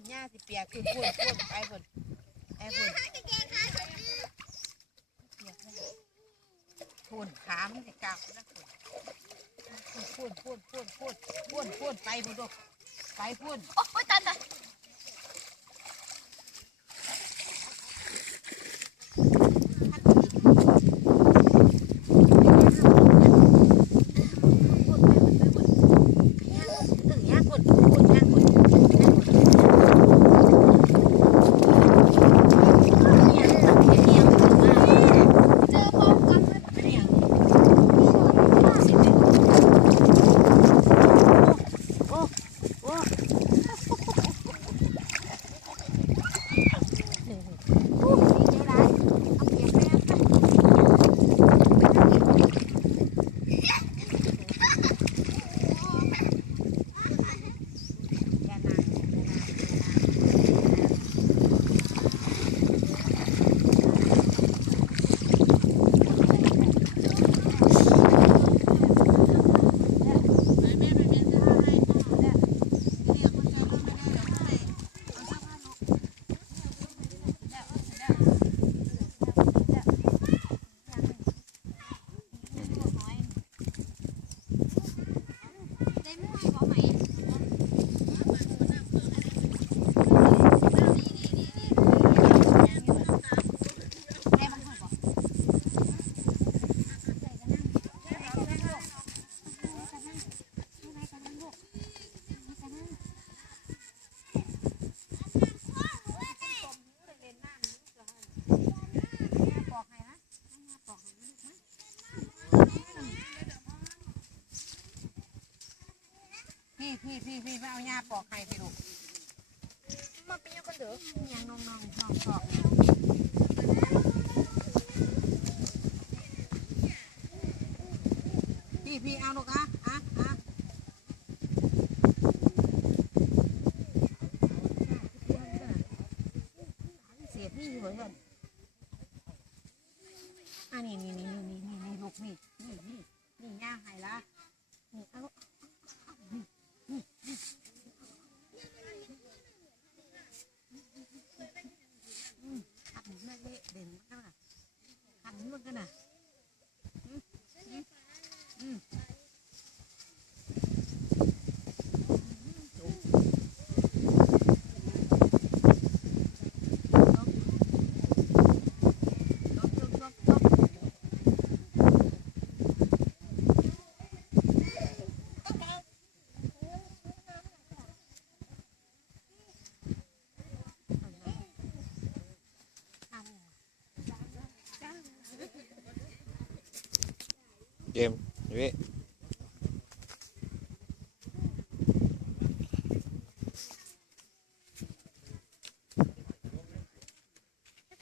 นหญ้าสิเปียกคุณพูดพูดไปพุ่นไปพุ่นพูนขามันสิกลับนะพูนพูนพูนพูนพูนพูนพ่นไปพุ่นลูกไปพูนโอ้ยตายตายเจอพร้อมกันเลย ได้ไม่ไหวขอไหมพี่พี่พี่พี่มาเอาหญ้าปอกให้พี่ลูกมาเป็นยังคนเด้อยังน้องน้องน้องปอกพี่พี่เอาลูกอะอะอะเสียบนี่อยู่เหมือนกันอันนี้นี่นี่นี่นี่นี่ลูกนี่นี่นี่นี่ย่าให้ละนี่เอาลูกขันแม่เละเด่นมาก ขันมันกันน่ะอืมอืมอืมจบจบจบจบ เกมอยู่พี่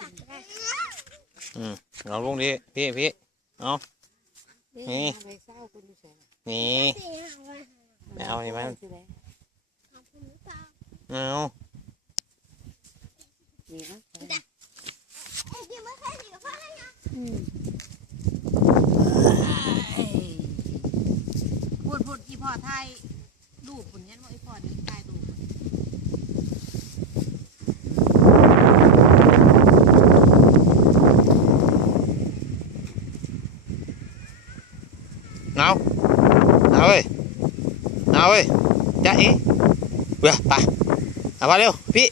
ตักได้อืมเอาลงดิพี่พี่เอานี่ไปเศร้าคนดูเฉยนี่สี่ห้าวันไม่เอานี่มันสิเลยขอบคุณหรือเปล่าเอา นี่นะ ไอ้ที่ไม่ใช่สีฟ้านะ อืมพู อถ่ายรูปผุนยันว่าอีพ่อนี่ตายรูปเนาเนาเว้ยเนาเว้ยจ้าอีเว้ยไปเอามาเร็วพี่